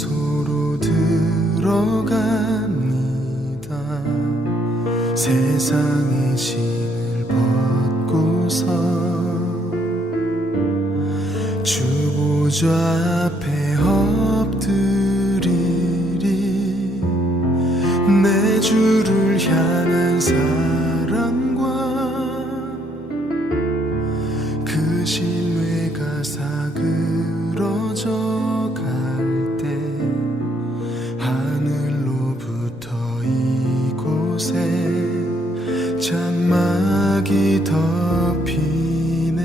장소로 들어갑니다. 세상의 신을 벗고서 주 보좌 앞에 엎드리리. 내 주를 향한 사랑과 그 신뢰가 사그러져 갈 때 하늘로부터 이곳에 장막이 덮이네.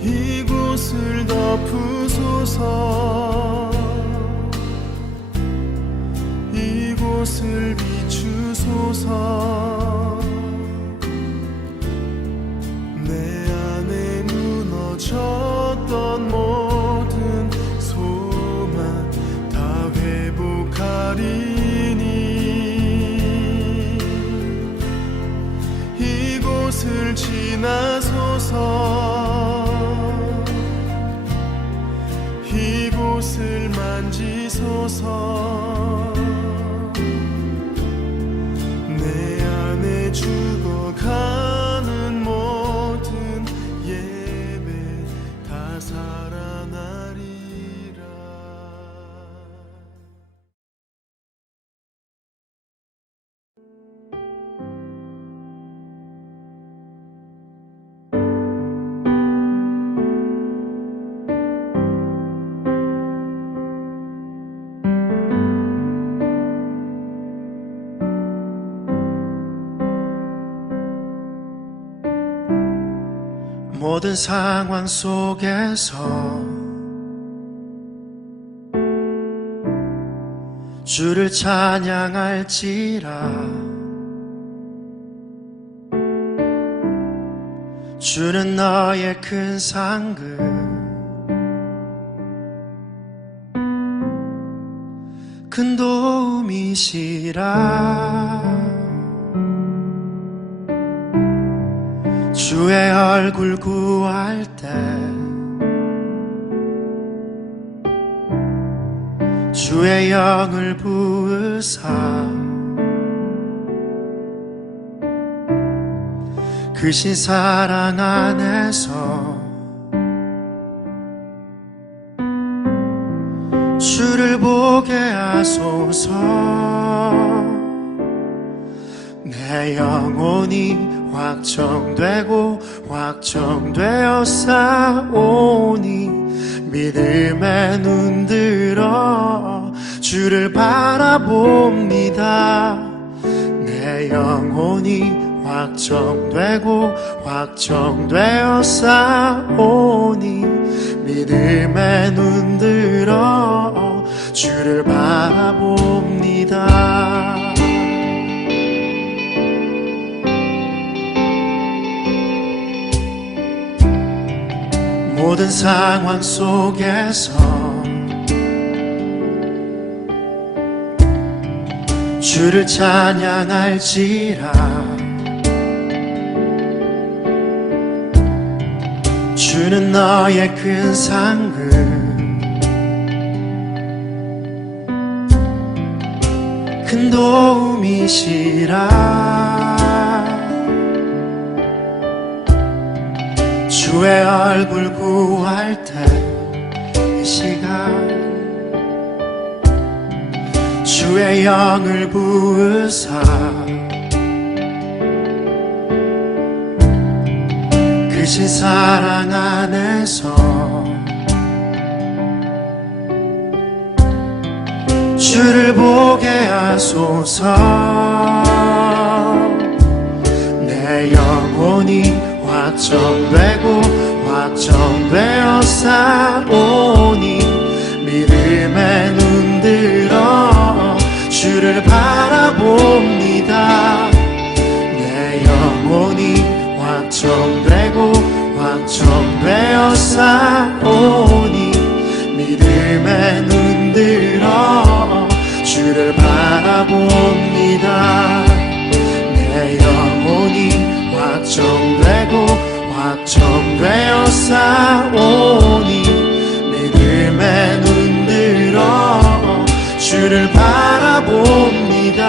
이곳을 덮으소서. 이곳을 비추소서. 내 안에 무너졌던 모든 소망 다 회복하리니. 이곳을 지나소서. 이곳을 만지소서. 내 안에 죽어가는 모든 예배 다 살아나리라. 모든 상황 속에서 주를 찬양할지라. 주는 너의 큰 상급, 큰 도움이시라. 주의 얼굴 구할 때 주의 영을 부으사 크신 사랑 안에서 주를 보게 하소서. 내 영혼이 확정되고 확정되어 싸우니 믿음에 눈들어 주를 바라봅니다. 내 영혼이 확정되고 확정되어 싸우니 믿음에 눈들어 주를 바라봅니다. 모든 상황 속에서 주를 찬양할지라. 주는 너의 큰 상급, 큰 도움이시라. 주의 얼굴 구할 때 이 시간 주의 영을 부으사 크신 사랑 안에서 주를 보게 하소서. 내 영혼이 확정되고 확정되어 싸우니 믿음에 눈들어 주를 바라봅니다. 내 영혼이 확정되고 확정되어 싸우니 믿음에 눈들어 주를 바라봅니다. 내 영혼이 확정되고 확정되어 싸우니 믿음에 눈들어 주를 바라봅니다.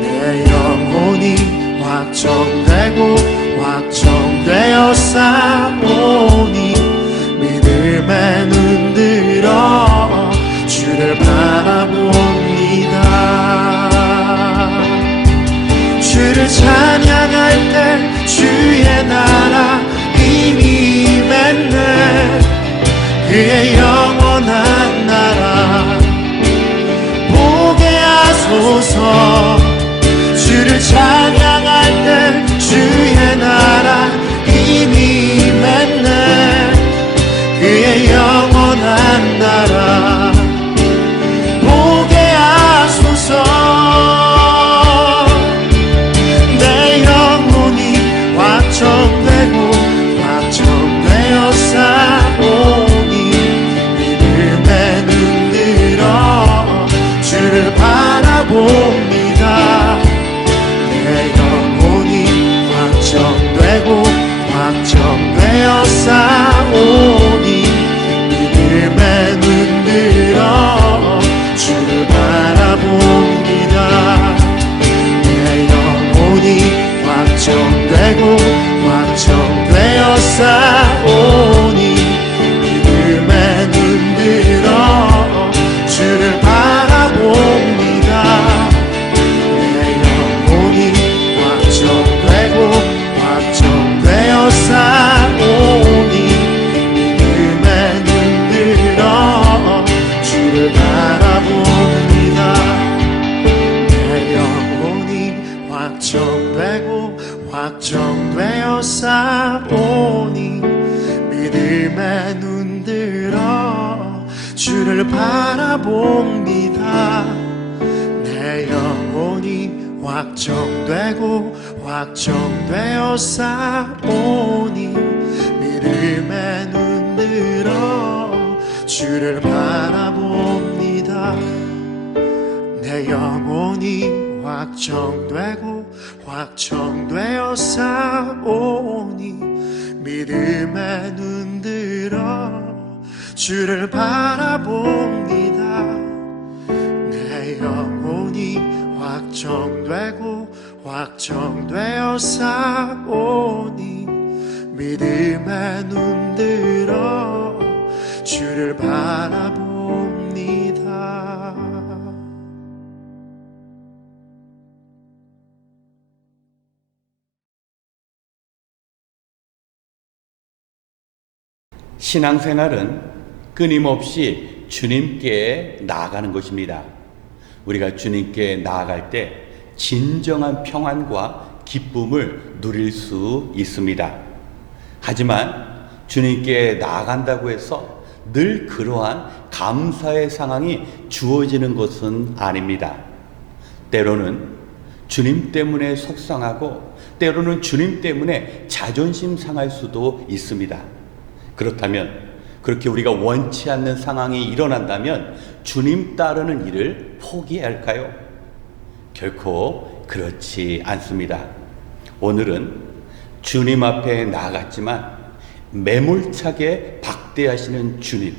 내 영혼이 확정되고 확정되어 싸우니 믿음에 눈들어 주를 바라봅니다. 주를 찬양할 때 주의 나라 이미 임했네. 그의 영원한 나라 보게 하소서. 주를 찬양할 때 주의 나라 이미 임했네. 그의 영원한 나라 보게 하소서. 내 영혼이 확정되고 확정되어 싸우니 믿음에 눈들어 주를 바라봅니다. 내 영혼이 확정되고 확정되어 싸우니 믿음에 눈들어 주를 바라봅니다. 내 영혼이 확정되고 확정되어 싸우니 믿음에 눈들어 주를 바라봅니다. 내 영혼이 확정되고 확정되어 싸우니 믿음에 눈들어 주를 바라봅니다. 내 영혼이 확정되고 확정되어 싸우니 믿음에 눈들어 주를 바라봅니다. 내 영혼이 확정되고 확정되어 싸우니 믿음에 눈들어 주를 바라봅니다. 내 영혼이 확정되고 확정되어 싸우니 믿음에 눈들어 주를 바라봅니다. 내 영혼이 확정되고 확정되어 싸우니 믿음에 눈들어 주를 바라봅니다. 신앙생활은 끊임없이 주님께 나아가는 것입니다. 우리가 주님께 나아갈 때 진정한 평안과 기쁨을 누릴 수 있습니다. 하지만 주님께 나아간다고 해서 늘 그러한 감사의 상황이 주어지는 것은 아닙니다. 때로는 주님 때문에 속상하고 때로는 주님 때문에 자존심 상할 수도 있습니다. 그렇다면 그렇게 우리가 원치 않는 상황이 일어난다면 주님 따르는 일을 포기해야 할까요? 결코 그렇지 않습니다. 오늘은 주님 앞에 나아갔지만 매몰차게 박대하시는 주님,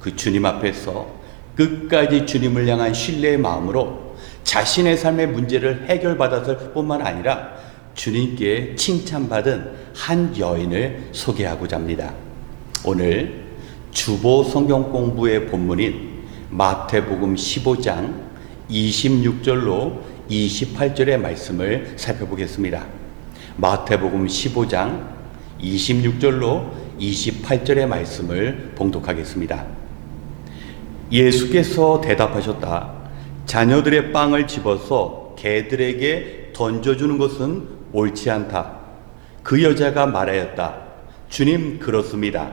그 주님 앞에서 끝까지 주님을 향한 신뢰의 마음으로 자신의 삶의 문제를 해결받았을 뿐만 아니라 주님께 칭찬받은 한 여인을 소개하고자 합니다. 오늘 주보 성경 공부의 본문인 마태복음 15장 26절로 28절의 말씀을 살펴보겠습니다. 마태복음 15장 26절로 28절의 말씀을 봉독하겠습니다. 예수께서 대답하셨다. 자녀들의 빵을 집어서 개들에게 던져주는 것은 옳지 않다. 그 여자가 말하였다. 주님, 그렇습니다.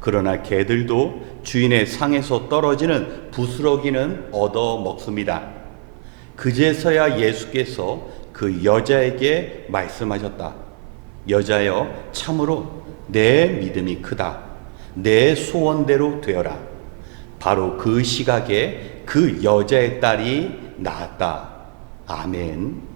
그러나 개들도 주인의 상에서 떨어지는 부스러기는 얻어 먹습니다. 그제서야 예수께서 그 여자에게 말씀하셨다. 여자여, 참으로 내 믿음이 크다. 내 소원대로 되어라. 바로 그 시각에 그 여자의 딸이 나았다. 아멘.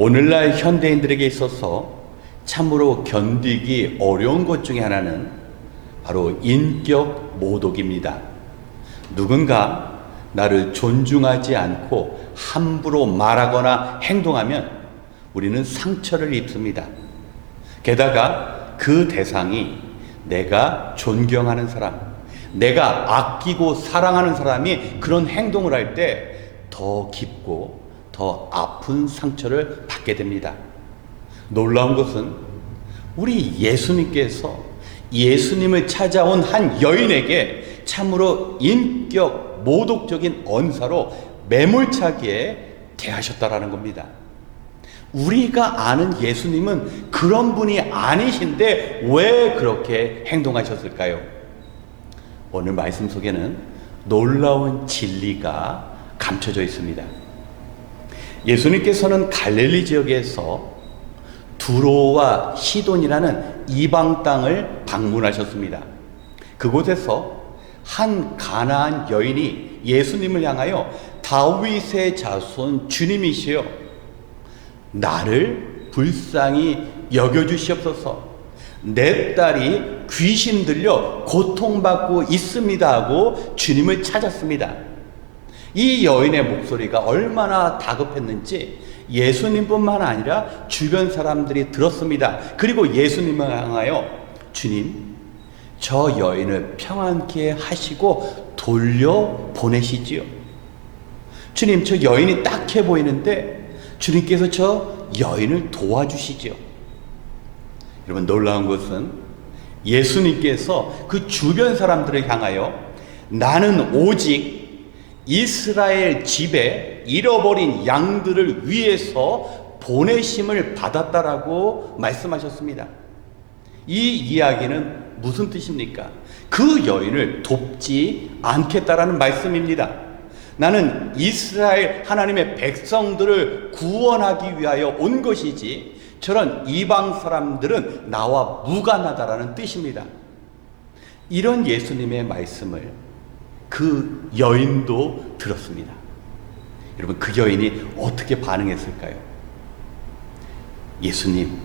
오늘날 현대인들에게 있어서 참으로 견디기 어려운 것 중에 하나는 바로 인격 모독입니다. 누군가 나를 존중하지 않고 함부로 말하거나 행동하면 우리는 상처를 입습니다. 게다가 그 대상이 내가 존경하는 사람, 내가 아끼고 사랑하는 사람이 그런 행동을 할 때 더 깊고 더 아픈 상처를 받게 됩니다. 놀라운 것은 우리 예수님께서 예수님을 찾아온 한 여인에게 참으로 인격 모독적인 언사로 매몰차게 대하셨다라는 겁니다. 우리가 아는 예수님은 그런 분이 아니신데 왜 그렇게 행동하셨을까요? 오늘 말씀 속에는 놀라운 진리가 감춰져 있습니다. 예수님께서는 갈릴리 지역에서 두로와 시돈이라는 이방 땅을 방문하셨습니다. 그곳에서 한 가나안 여인이 예수님을 향하여 다윗의 자손 주님이시여 나를 불쌍히 여겨주시옵소서, 내 딸이 귀신 들려 고통받고 있습니다 하고 주님을 찾았습니다. 이 여인의 목소리가 얼마나 다급했는지 예수님뿐만 아니라 주변 사람들이 들었습니다. 그리고 예수님을 향하여 주님, 저 여인을 평안케 하시고 돌려보내시지요. 주님, 저 여인이 딱해 보이는데 주님께서 저 여인을 도와주시지요. 여러분, 놀라운 것은 예수님께서 그 주변 사람들을 향하여 나는 오직 이스라엘 집에 잃어버린 양들을 위해서 보내심을 받았다라고 말씀하셨습니다. 이 이야기는 무슨 뜻입니까? 그 여인을 돕지 않겠다라는 말씀입니다. 나는 이스라엘 하나님의 백성들을 구원하기 위하여 온 것이지 저런 이방 사람들은 나와 무관하다라는 뜻입니다. 이런 예수님의 말씀을 그 여인도 들었습니다. 여러분, 그 여인이 어떻게 반응했을까요? 예수님,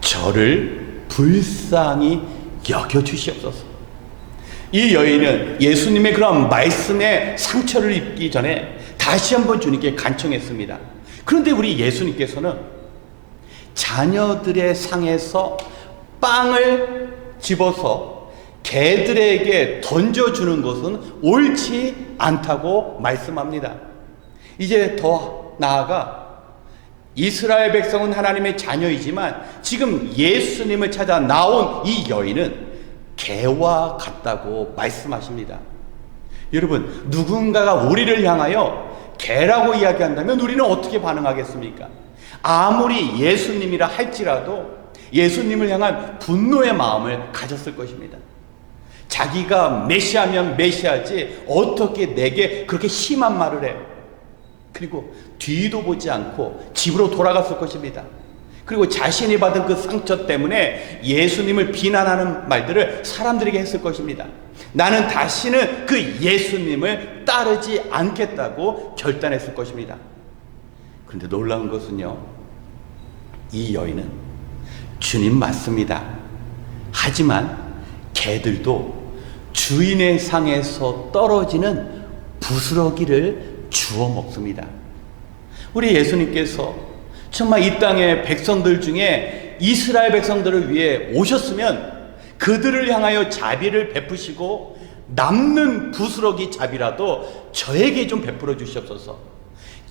저를 불쌍히 여겨주시옵소서. 이 여인은 예수님의 그런 말씀에 상처를 입기 전에 다시 한번 주님께 간청했습니다. 그런데 우리 예수님께서는 자녀들의 상에서 빵을 집어서 개들에게 던져주는 것은 옳지 않다고 말씀합니다. 이제 더 나아가 이스라엘 백성은 하나님의 자녀이지만 지금 예수님을 찾아 나온 이 여인은 개와 같다고 말씀하십니다. 여러분, 누군가가 우리를 향하여 개라고 이야기한다면 우리는 어떻게 반응하겠습니까? 아무리 예수님이라 할지라도 예수님을 향한 분노의 마음을 가졌을 것입니다. 자기가 메시아면 메시아지 어떻게 내게 그렇게 심한 말을 해? 그리고 뒤도 보지 않고 집으로 돌아갔을 것입니다. 그리고 자신이 받은 그 상처 때문에 예수님을 비난하는 말들을 사람들에게 했을 것입니다. 나는 다시는 그 예수님을 따르지 않겠다고 결단했을 것입니다. 그런데 놀라운 것은요, 이 여인은 주님 맞습니다. 하지만 개들도 주인의 상에서 떨어지는 부스러기를 주워 먹습니다. 우리 예수님께서 정말 이 땅의 백성들 중에 이스라엘 백성들을 위해 오셨으면 그들을 향하여 자비를 베푸시고 남는 부스러기 자비라도 저에게 좀 베풀어 주시옵소서.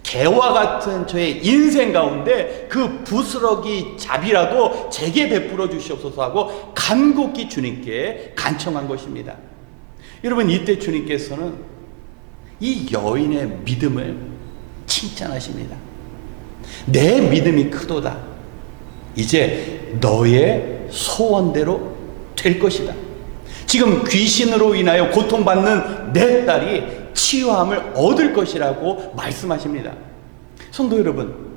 개와 같은 저의 인생 가운데 그 부스러기 자비라도 제게 베풀어 주시옵소서 하고 간곡히 주님께 간청한 것입니다. 여러분, 이때 주님께서는 이 여인의 믿음을 칭찬하십니다. 내 믿음이 크도다. 이제 너의 소원대로 될 것이다. 지금 귀신으로 인하여 고통받는 내 딸이 치유함을 얻을 것이라고 말씀하십니다. 성도 여러분,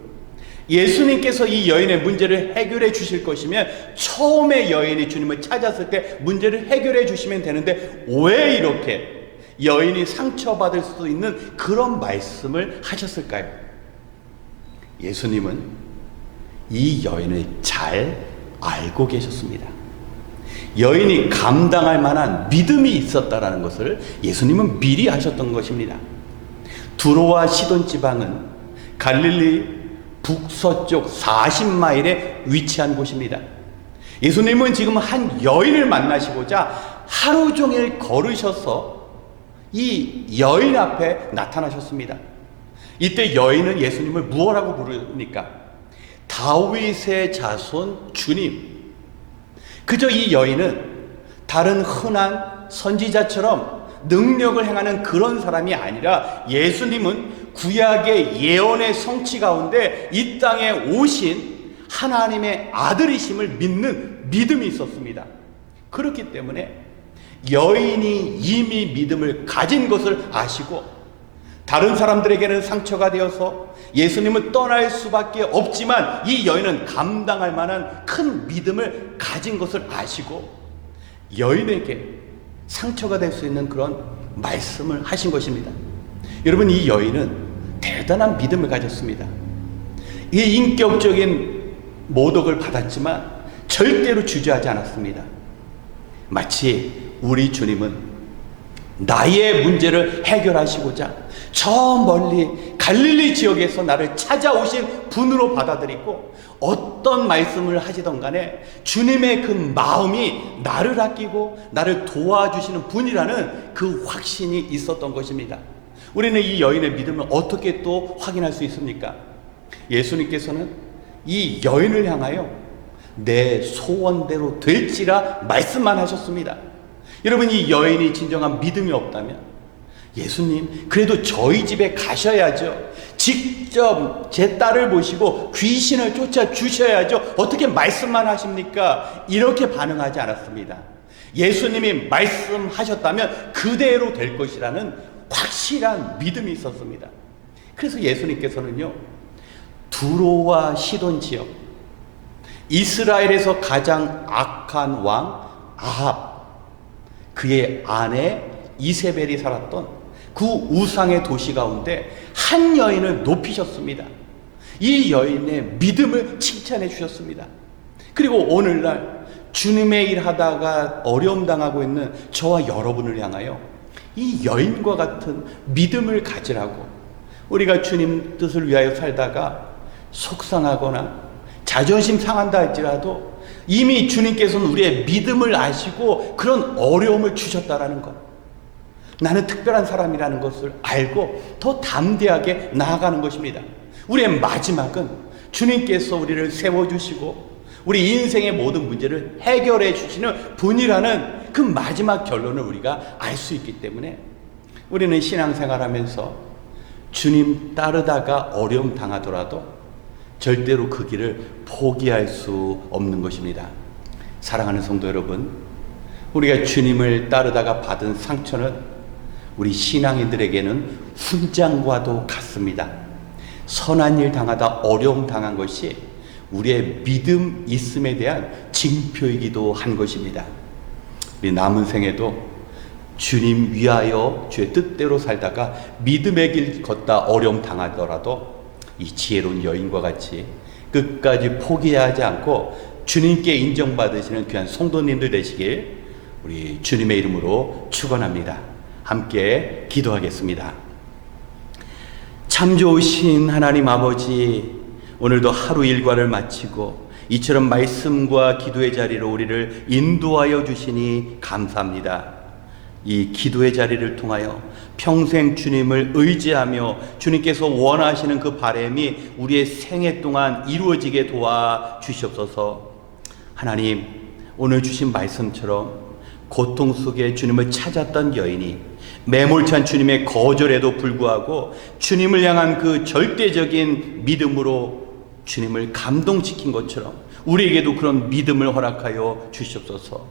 예수님께서 이 여인의 문제를 해결해 주실 것이면 처음에 여인이 주님을 찾았을 때 문제를 해결해 주시면 되는데 왜 이렇게 여인이 상처받을 수 있는 그런 말씀을 하셨을까요? 예수님은 이 여인을 잘 알고 계셨습니다. 여인이 감당할 만한 믿음이 있었다라는 것을 예수님은 미리 하셨던 것입니다. 두로와 시돈 지방은 갈릴리 북서쪽 40마일에 위치한 곳입니다. 예수님은 지금 한 여인을 만나시고자 하루 종일 걸으셔서 이 여인 앞에 나타나셨습니다. 이때 여인은 예수님을 무엇라고 부르니까? 다윗의 자손 주님. 그저 이 여인은 다른 흔한 선지자처럼 능력을 행하는 그런 사람이 아니라 예수님은 구약의 예언의 성취 가운데 이 땅에 오신 하나님의 아들이심을 믿는 믿음이 있었습니다. 그렇기 때문에 여인이 이미 믿음을 가진 것을 아시고 다른 사람들에게는 상처가 되어서 예수님은 떠날 수밖에 없지만 이 여인은 감당할 만한 큰 믿음을 가진 것을 아시고 여인에게 상처가 될 수 있는 그런 말씀을 하신 것입니다. 여러분, 이 여인은 대단한 믿음을 가졌습니다. 이 인격적인 모독을 받았지만 절대로 주저하지 않았습니다. 마치 우리 주님은 나의 문제를 해결하시고자 저 멀리 갈릴리 지역에서 나를 찾아오신 분으로 받아들이고 어떤 말씀을 하시던 간에 주님의 그 마음이 나를 아끼고 나를 도와주시는 분이라는 그 확신이 있었던 것입니다. 우리는 이 여인의 믿음을 어떻게 또 확인할 수 있습니까? 예수님께서는 이 여인을 향하여 내 소원대로 될지라 말씀만 하셨습니다. 여러분, 이 여인이 진정한 믿음이 없다면 예수님, 그래도 저희 집에 가셔야죠. 직접 제 딸을 모시고 귀신을 쫓아 주셔야죠. 어떻게 말씀만 하십니까? 이렇게 반응하지 않았습니다. 예수님이 말씀하셨다면 그대로 될 것이라는 확실한 믿음이 있었습니다. 그래서 예수님께서는요, 두로와 시돈 지역, 이스라엘에서 가장 악한 왕 아합, 그의 아내 이세벨이 살았던 그 우상의 도시 가운데 한 여인을 높이셨습니다. 이 여인의 믿음을 칭찬해 주셨습니다. 그리고 오늘날 주님의 일 하다가 어려움 당하고 있는 저와 여러분을 향하여 이 여인과 같은 믿음을 가지라고, 우리가 주님 뜻을 위하여 살다가 속상하거나 자존심 상한다 할지라도 이미 주님께서는 우리의 믿음을 아시고 그런 어려움을 주셨다라는 것, 나는 특별한 사람이라는 것을 알고 더 담대하게 나아가는 것입니다. 우리의 마지막은 주님께서 우리를 세워주시고 우리 인생의 모든 문제를 해결해 주시는 분이라는 그 마지막 결론을 우리가 알 수 있기 때문에 우리는 신앙생활하면서 주님 따르다가 어려움 당하더라도 절대로 그 길을 포기할 수 없는 것입니다. 사랑하는 성도 여러분, 우리가 주님을 따르다가 받은 상처는 우리 신앙인들에게는 훈장과도 같습니다. 선한 일 당하다 어려움 당한 것이 우리의 믿음 있음에 대한 징표이기도 한 것입니다. 우리 남은 생에도 주님 위하여 주의 뜻대로 살다가 믿음의 길 걷다 어려움 당하더라도 이 지혜로운 여인과 같이 끝까지 포기하지 않고 주님께 인정받으시는 귀한 성도님들 되시길 우리 주님의 이름으로 축원합니다. 함께 기도하겠습니다. 참 좋으신 하나님 아버지, 오늘도 하루 일과를 마치고 이처럼 말씀과 기도의 자리로 우리를 인도하여 주시니 감사합니다. 이 기도의 자리를 통하여 평생 주님을 의지하며 주님께서 원하시는 그 바람이 우리의 생애 동안 이루어지게 도와주시옵소서. 하나님, 오늘 주신 말씀처럼 고통 속에 주님을 찾았던 여인이 매몰찬 주님의 거절에도 불구하고 주님을 향한 그 절대적인 믿음으로 주님을 감동시킨 것처럼 우리에게도 그런 믿음을 허락하여 주시옵소서.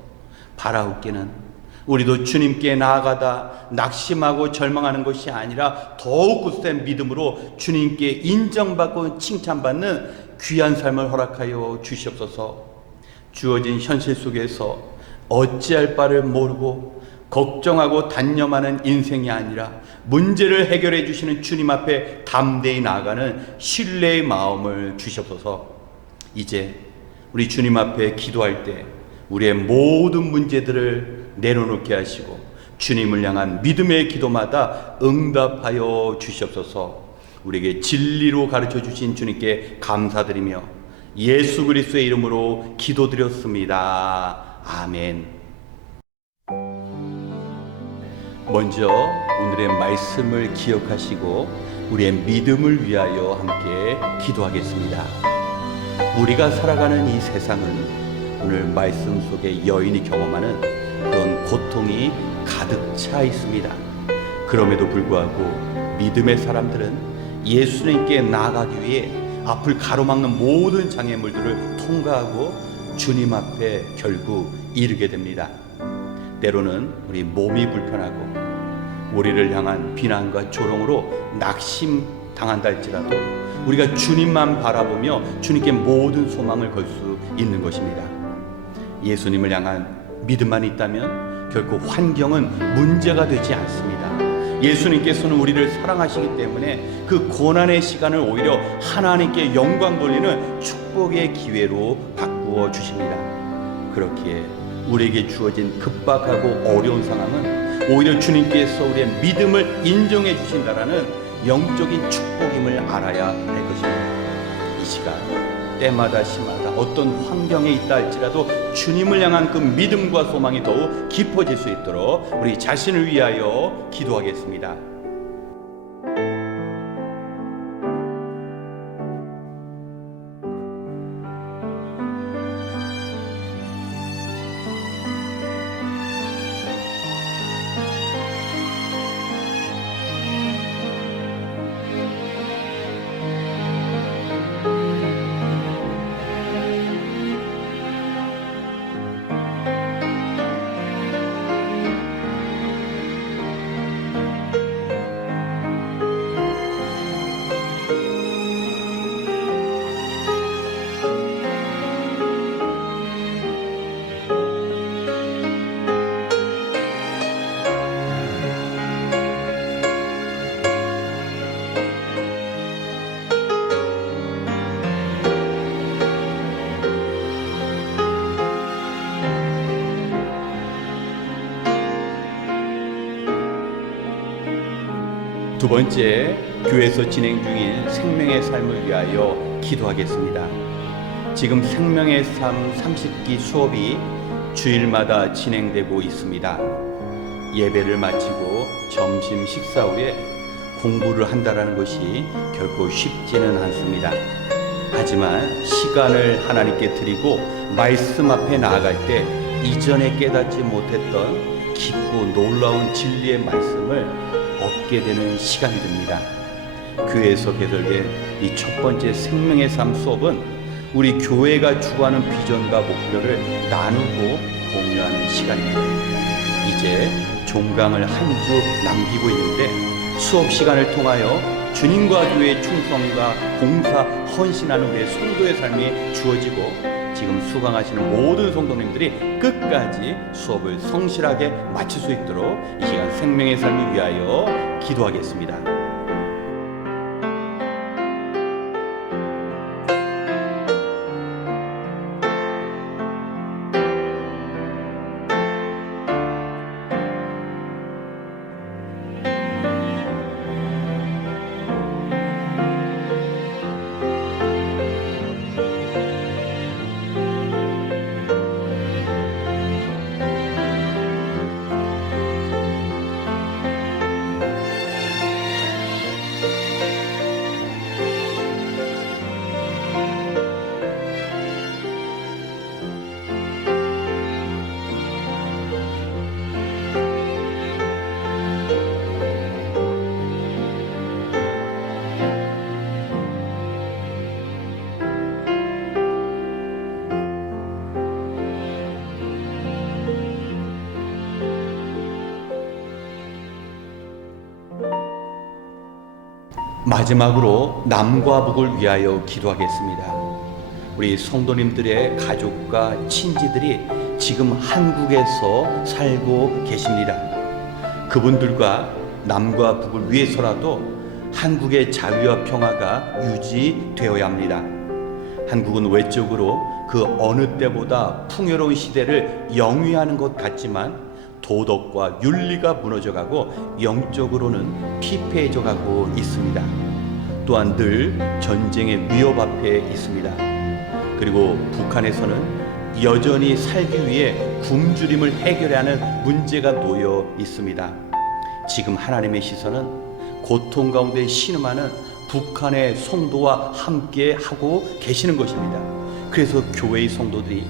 바라옵기는 우리도 주님께 나아가다 낙심하고 절망하는 것이 아니라 더욱 굳센 믿음으로 주님께 인정받고 칭찬받는 귀한 삶을 허락하여 주시옵소서. 주어진 현실 속에서 어찌할 바를 모르고 걱정하고 단념하는 인생이 아니라 문제를 해결해 주시는 주님 앞에 담대히 나아가는 신뢰의 마음을 주시옵소서. 이제 우리 주님 앞에 기도할 때 우리의 모든 문제들을 내려놓게 하시고 주님을 향한 믿음의 기도마다 응답하여 주시옵소서. 우리에게 진리로 가르쳐 주신 주님께 감사드리며 예수 그리스도의 이름으로 기도드렸습니다. 아멘. 먼저 오늘의 말씀을 기억하시고 우리의 믿음을 위하여 함께 기도하겠습니다. 우리가 살아가는 이 세상은 오늘 말씀 속에 여인이 경험하는 그런 고통이 가득 차 있습니다. 그럼에도 불구하고 믿음의 사람들은 예수님께 나아가기 위해 앞을 가로막는 모든 장애물들을 통과하고 주님 앞에 결국 이르게 됩니다. 때로는 우리 몸이 불편하고 우리를 향한 비난과 조롱으로 낙심당한다 할지라도 우리가 주님만 바라보며 주님께 모든 소망을 걸 수 있는 것입니다. 예수님을 향한 믿음만 있다면 결코 환경은 문제가 되지 않습니다. 예수님께서는 우리를 사랑하시기 때문에 그 고난의 시간을 오히려 하나님께 영광 돌리는 축복의 기회로 바꾸어 주십니다. 그렇기에 우리에게 주어진 급박하고 어려운 상황은 오히려 주님께서 우리의 믿음을 인정해 주신다라는 영적인 축복임을 알아야 할 것입니다. 이 시간 때마다 시마다 어떤 환경에 있다 할지라도 주님을 향한 그 믿음과 소망이 더욱 깊어질 수 있도록 우리 자신을 위하여 기도하겠습니다. 두 번째, 교회에서 진행 중인 생명의 삶을 위하여 기도하겠습니다. 지금 생명의 삶 30기 수업이 주일마다 진행되고 있습니다. 예배를 마치고 점심 식사 후에 공부를 한다는 것이 결코 쉽지는 않습니다. 하지만 시간을 하나님께 드리고 말씀 앞에 나아갈 때 이전에 깨닫지 못했던 깊고 놀라운 진리의 말씀을 얻게 되는 시간이 됩니다. 교회에서 개설된 이 첫 번째 생명의 삶 수업은 우리 교회가 추구하는 비전과 목표를 나누고 공유하는 시간입니다. 이제 종강을 한 주 남기고 있는데 수업 시간을 통하여 주님과 교회의 충성과 봉사, 헌신하는 우리의 성도의 삶이 주어지고 지금 수강하시는 모든 성도님들이 끝까지 수업을 성실하게 마칠 수 있도록 이 시간 생명의 삶을 위하여 기도하겠습니다. 마지막으로 남과 북을 위하여 기도하겠습니다. 우리 성도님들의 가족과 친지들이 지금 한국에서 살고 계십니다. 그분들과 남과 북을 위해서라도 한국의 자유와 평화가 유지되어야 합니다. 한국은 외적으로 그 어느 때보다 풍요로운 시대를 영위하는 것 같지만 도덕과 윤리가 무너져가고 영적으로는 피폐해져가고 있습니다. 또한 늘 전쟁의 위협 앞에 있습니다. 그리고 북한에서는 여전히 살기 위해 굶주림을 해결해야 하는 문제가 놓여 있습니다. 지금 하나님의 시선은 고통 가운데 신음하는 북한의 성도와 함께 하고 계시는 것입니다. 그래서 교회의 성도들이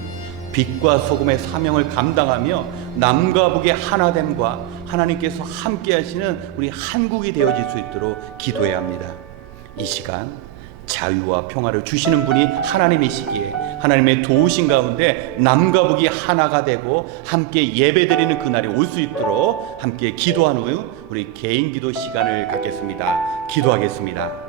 빛과 소금의 사명을 감당하며 남과 북의 하나됨과 하나님께서 함께 하시는 우리 한국이 되어질 수 있도록 기도해야 합니다. 이 시간 자유와 평화를 주시는 분이 하나님이시기에 하나님의 도우신 가운데 남과 북이 하나가 되고 함께 예배드리는 그날이 올 수 있도록 함께 기도한 후 우리 개인 기도 시간을 갖겠습니다. 기도하겠습니다.